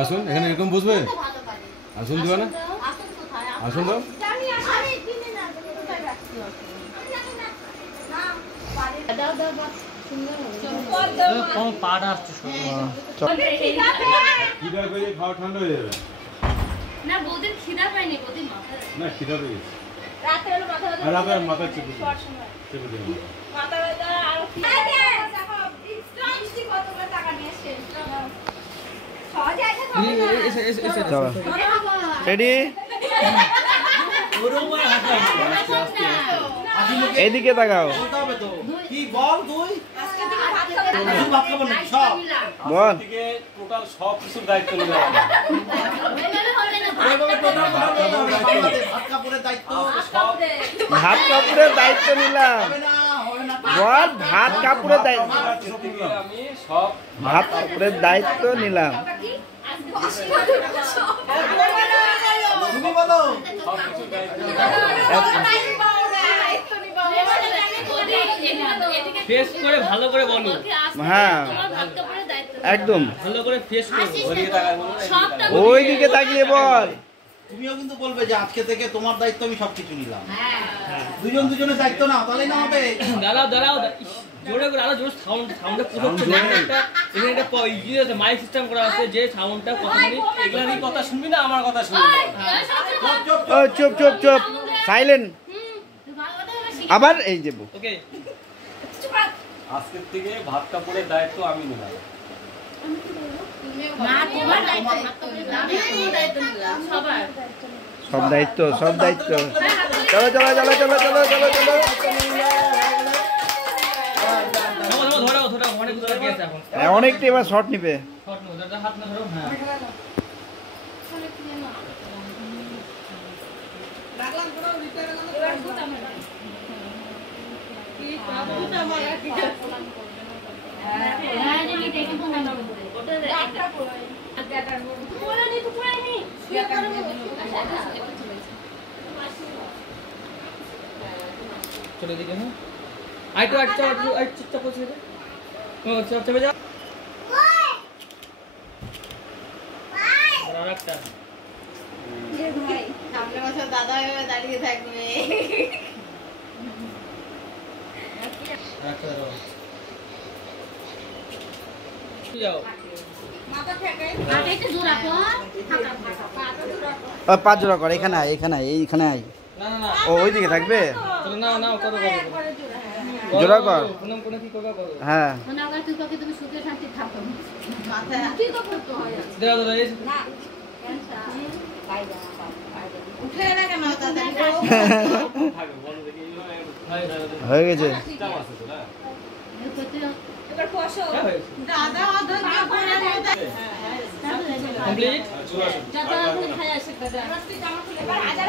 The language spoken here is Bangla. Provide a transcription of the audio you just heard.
আসুন, এখানে এরকম বসবে। আসুন দিবা না, আসুন দাও। খাওয়া ঠান্ডা হয়ে যাবে না, বৌদির খিদা পায়নি, বৌদির মাথা না, খিদা পেয়ে গেছে। রাতে হলো মাথা ব্যথা, রাতে মাথা চেপে দিই, চেপে দিই মাথা ব্যথা। আর দেখো স্ট্রংস্টিক কতগুলো টাকা নিয়ে এসেছে। সহজে আইছে তো চলো রেডি এইদিকে তাকাও কি বল তুই আজকে থেকে ভাত খাবে না, ভাত খাবো না সব বল থেকে টোটাল সব কিছুর দায়িত্ব নিলাম। এভাবে হবে না, ভাত কাপড়ের দায়িত্ব সব ভাত কাপড়ের দায়িত্ব নিলাম হবে না বল ভাত কাপড়ের দায়িত্ব আমি সব ভাত কাপড়ের দায়িত্ব নিলাম তুমি বলো সব কিছুর দায়িত্ব ফেস করে ভালো করে বলো। হ্যাঁ একদম ভালো করে ফেস করে ওদিকে তাকায় বলুন, ওই দিকে তাকিয়ে বল তুমিও কিন্তু বলবে যে আজকে থেকে তোমার দায়িত্ব আমি সবকিছু নিলাম দুজন দুজনের দায়িত্ব নাও তাহলে না হবে দাঁড়াও দাঁড়াও জোরে করে আরো জোরে সাউন্ডটা পুরোচ্ছে না। এখানে একটা ইয়ে আছে, মাইক সিস্টেম করা আছে যে সাউন্ডটা কত মিনিট এগুলারই কথা শুনবি না আমার কথা শুনবি না? ও চুপ চুপ চুপ সাইলেন্ট আবার এই যাবো ওকে। আজকের থেকে ভাত কাপড়ের দায়িত্ব আমি নিলাম। না, তোমার দায়িত্ব, আমি তোমার দায়িত্ব নিলাম সবার। সব দায়িত্ব সব দায়িত্ব চলো চলো চলো চলো চলো চলো চলো ধরো ধরো অনেক দূরে গিয়েছে এখন। অনেকটা এবার শর্ট নিবে শর্ট নো, দাদা হাত না ধরো। হ্যাঁ চলো এদিকে। হ্যাঁ আইটো আচ্ছা আচ্ছা পৌঁছে দে। ও আচ্ছা চেপে যাও। আরেকটা দাদা দাঁড়িয়ে থাকবে। আরেকটা ধরো। যাও পাঁচ জোড়া কর এখানে আয় এখানে আয় এইখানে আয় না না না ও ওই দিকে থাকবে চলো না না করো জোড়া কর কোন কোন কি করবা করো। হ্যাঁ তুমি সুখে শান্তি থাকো, মাথায় কি তো করতে হয় দাও দাও এই না উঠে না কেন দাদা থাকে বলো দেখি ভাই ভাই হয়ে গেছে সিস্টেম আছে তো না? এবার কষো হ্যাঁ হয়েছে দাদা ধৈর্য করে কমপ্লিট চলে আসুন। যত খাই আসে দাদা